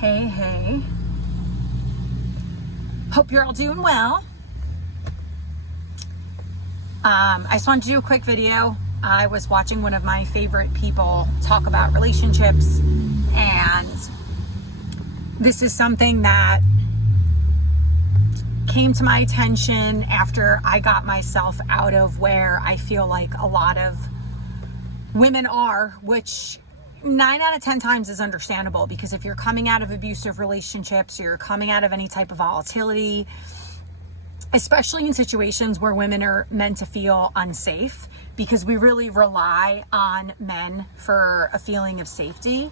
Hey. Hope you're all doing well. I just wanted to do a quick video. I was watching one of my favorite people talk about relationships, and this is something that came to my attention after I got myself out of where I feel like a lot of women are, which 9 out of 10 times is understandable, because if you're coming out of abusive relationships, you're coming out of any type of volatility, especially in situations where women are meant to feel unsafe, because we really rely on men for a feeling of safety.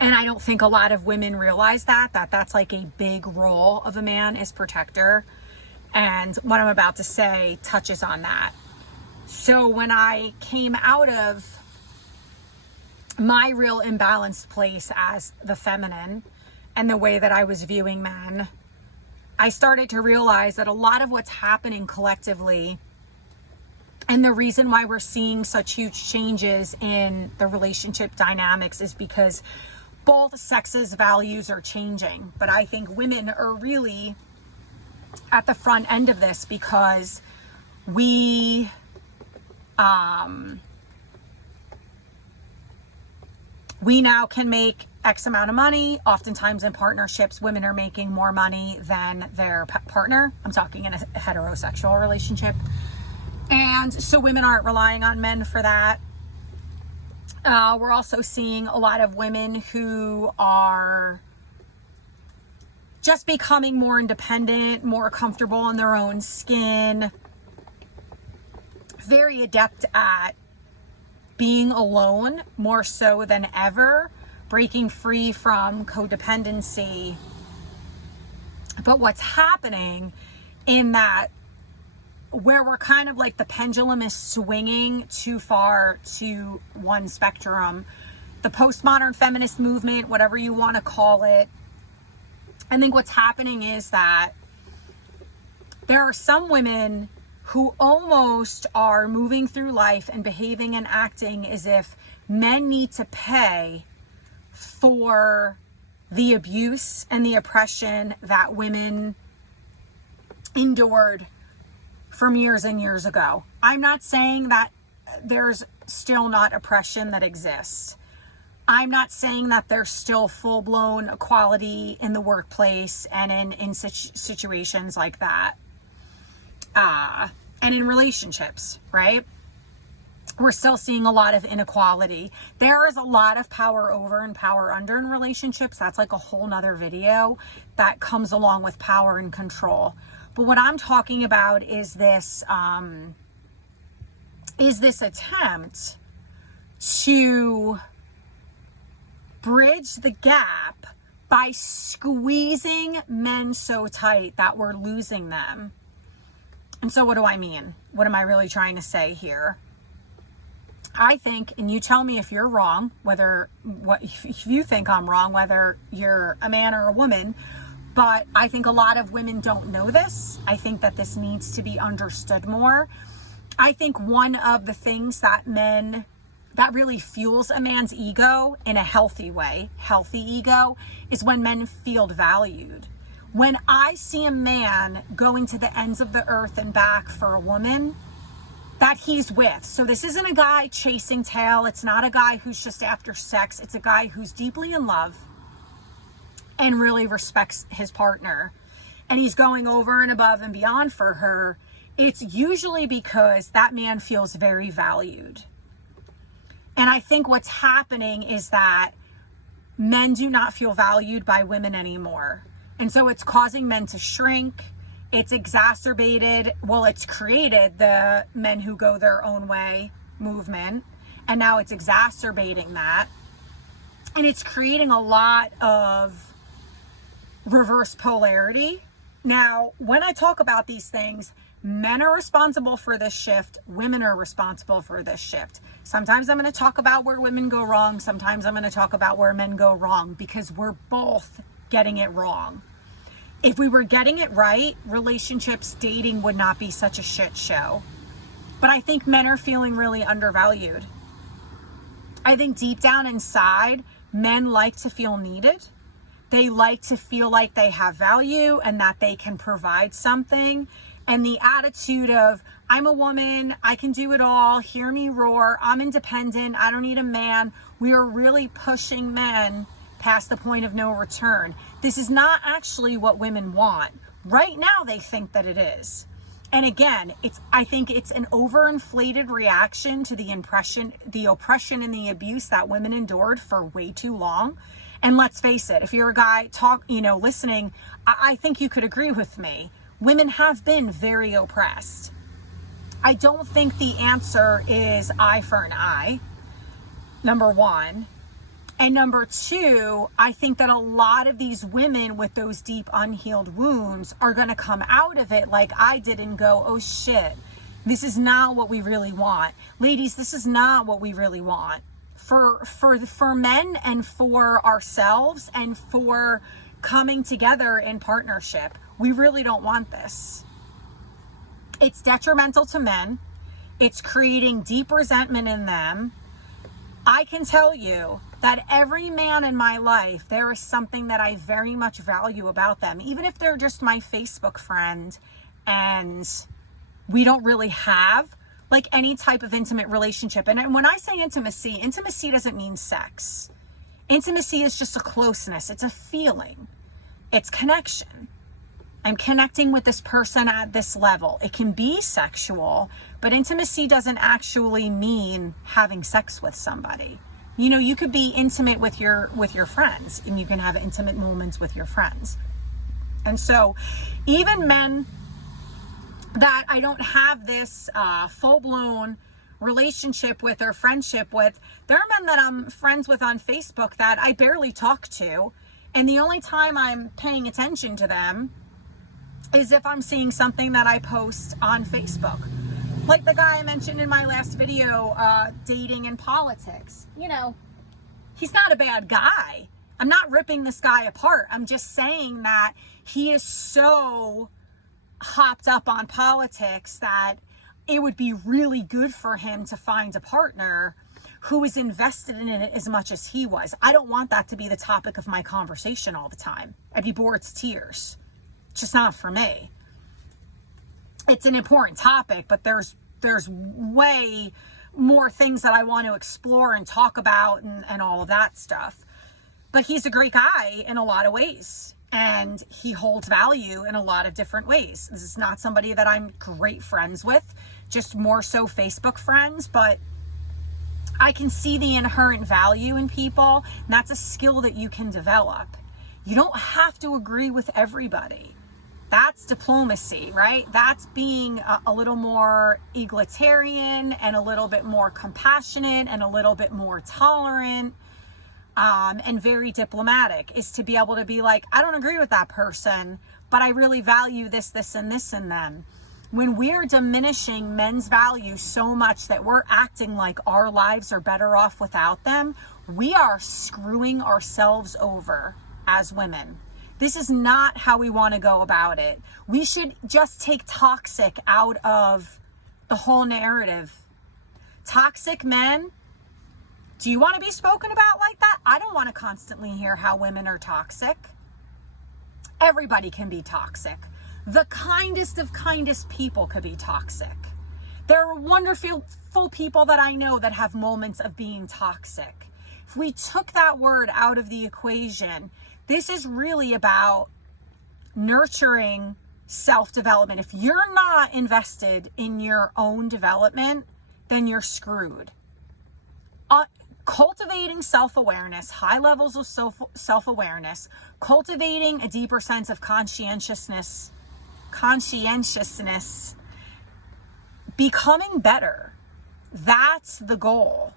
And I don't think a lot of women realize that's like a big role of a man, is protector. And what I'm about to say touches on that. So when I came out of my real imbalanced place as the feminine and the way that I was viewing men, I started to realize that a lot of what's happening collectively, and the reason why we're seeing such huge changes in the relationship dynamics, is because both sexes' values are changing. But I think women are really at the front end of this, because we now can make X amount of money. Oftentimes in partnerships, women are making more money than their partner. I'm talking in a heterosexual relationship. And so women aren't relying on men for that. We're also seeing a lot of women who are just becoming more independent, more comfortable in their own skin, very adept at being alone more so than ever, breaking free from codependency. But what's happening in that, where we're kind of like the pendulum is swinging too far to one spectrum, the postmodern feminist movement, whatever you want to call it, I think what's happening is that there are some women who almost are moving through life and behaving and acting as if men need to pay for the abuse and the oppression that women endured from years and years ago. I'm not saying that there's still not oppression that exists. I'm not saying that there's still full-blown equality in the workplace and in situations like that. And in relationships, right? We're still seeing a lot of inequality. There is a lot of power over and power under in relationships. That's like a whole nother video that comes along with power and control. But what I'm talking about is this attempt to bridge the gap by squeezing men so tight that we're losing them. And so what do I mean? What am I really trying to say here? I think, and you tell me if you're wrong, if you think I'm wrong, whether you're a man or a woman, but I think a lot of women don't know this. I think that this needs to be understood more. I think one of the things that really fuels a man's ego in a healthy way, healthy ego, is when men feel valued. When I see a man going to the ends of the earth and back for a woman that he's with. So this isn't a guy chasing tail. It's not a guy who's just after sex. It's a guy who's deeply in love and really respects his partner. And he's going over and above and beyond for her. It's usually because that man feels very valued. And I think what's happening is that men do not feel valued by women anymore. And so it's causing men to shrink. It's exacerbated, it's created the men who go their own way movement. And now it's exacerbating that. And it's creating a lot of reverse polarity. Now, when I talk about these things, men are responsible for this shift. Women are responsible for this shift. Sometimes I'm going to talk about where women go wrong. Sometimes I'm going to talk about where men go wrong, because we're both getting it wrong. If we were getting it right, relationships, dating would not be such a shit show. But I think men are feeling really undervalued. I think deep down inside, Men like to feel needed. They like to feel like they have value and that they can provide something. And the attitude of, I'm a woman, I can do it all, hear me roar, I'm independent, I don't need a man. We are really pushing men past the point of no return. This is not actually what women want. Right now, they think that it is. And again, I think it's an overinflated reaction to the oppression and the abuse that women endured for way too long. And let's face it, if you're a guy listening, I think you could agree with me. Women have been very oppressed. I don't think the answer is eye for an eye, number one. And number two, I think that a lot of these women with those deep unhealed wounds are going to come out of it like I did and go, oh shit, this is not what we really want. Ladies, this is not what we really want. For men and for ourselves and for coming together in partnership, we really don't want this. It's detrimental to men. It's creating deep resentment in them. I can tell you that every man in my life, there is something that I very much value about them. Even if they're just my Facebook friend and we don't really have like any type of intimate relationship. And when I say intimacy doesn't mean sex. Intimacy is just a closeness. It's a feeling. It's connection. I'm connecting with this person at this level. It can be sexual, but intimacy doesn't actually mean having sex with somebody. You know, you could be intimate with your friends, and you can have intimate moments with your friends. And so even men that I don't have this full-blown relationship with or friendship with, there are men that I'm friends with on Facebook that I barely talk to, and the only time I'm paying attention to them is if I'm seeing something that I post on Facebook. Like the guy I mentioned in my last video, dating in politics. You know, he's not a bad guy. I'm not ripping this guy apart. I'm just saying that he is so hopped up on politics that it would be really good for him to find a partner who is invested in it as much as he was. I don't want that to be the topic of my conversation all the time. I'd be bored to tears. It's just not for me. It's an important topic, but there's way more things that I want to explore and talk about and all of that stuff. But he's a great guy in a lot of ways. And he holds value in a lot of different ways. This is not somebody that I'm great friends with, just more so Facebook friends, but I can see the inherent value in people. And that's a skill that you can develop. You don't have to agree with everybody. That's diplomacy, right? That's being a little more egalitarian and a little bit more compassionate and a little bit more tolerant. And very diplomatic, is to be able to be like, I don't agree with that person, but I really value this, this, and this in them. When we're diminishing men's value so much that we're acting like our lives are better off without them, we are screwing ourselves over as women. This is not how we want to go about it. We should just take toxic out of the whole narrative. Toxic men, do you want to be spoken about like that? I don't want to constantly hear how women are toxic. Everybody can be toxic. The kindest of kindest people could be toxic. There are wonderful people that I know that have moments of being toxic. If we took that word out of the equation, this is really about nurturing self-development. If you're not invested in your own development, then you're screwed. Cultivating self-awareness, high levels of self-awareness, cultivating a deeper sense of conscientiousness, becoming better. That's the goal.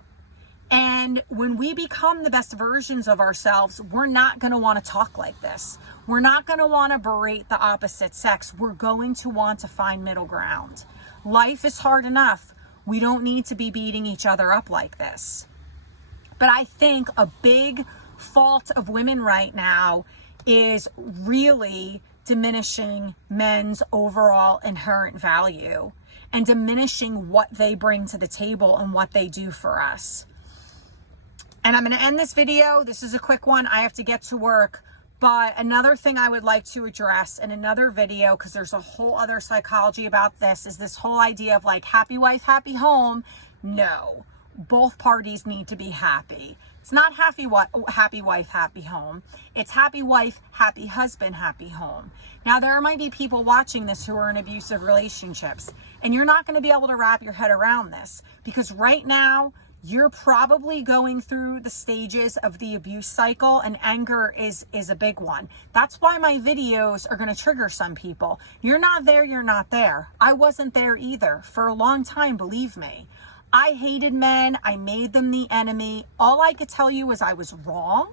And when we become the best versions of ourselves, we're not going to want to talk like this. We're not going to want to berate the opposite sex. We're going to want to find middle ground. Life is hard enough. We don't need to be beating each other up like this. But I think a big fault of women right now is really diminishing men's overall inherent value and diminishing what they bring to the table and what they do for us. And I'm going to end this video. This is a quick one. I have to get to work. But another thing I would like to address in another video, because there's a whole other psychology about this, is this whole idea of like happy wife, happy home. No, both parties need to be happy. It's not happy wife, happy home. It's happy wife, happy husband, happy home. Now, there might be people watching this who are in abusive relationships, and you're not going to be able to wrap your head around this because right now, you're probably going through the stages of the abuse cycle, and anger is a big one. That's why my videos are going to trigger some people. You're not there, you're not there. I wasn't there either for a long time, believe me. I hated men. I made them the enemy. All I could tell you is I was wrong.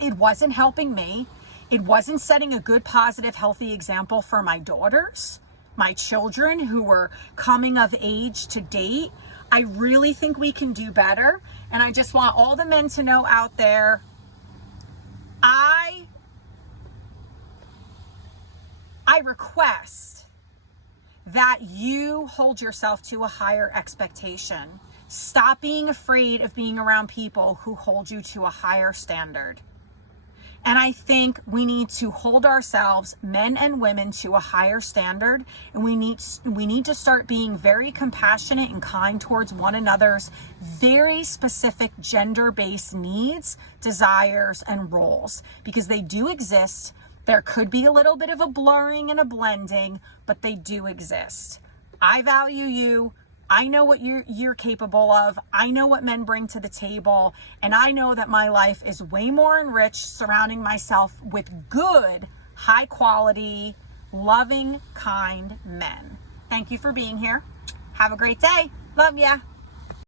It wasn't helping me. It wasn't setting a good, positive, healthy example for my daughters, my children who were coming of age to date. I really think we can do better. And I just want all the men to know out there, I request that you hold yourself to a higher expectation. Stop being afraid of being around people who hold you to a higher standard. And I think we need to hold ourselves, men and women, to a higher standard. And we need to start being very compassionate and kind towards one another's very specific gender-based needs, desires, and roles, because they do exist. There could be a little bit of a blurring and a blending, but they do exist. I value you. I know what you're capable of. I know what men bring to the table. And I know that my life is way more enriched surrounding myself with good, high quality, loving, kind men. Thank you for being here. Have a great day. Love ya.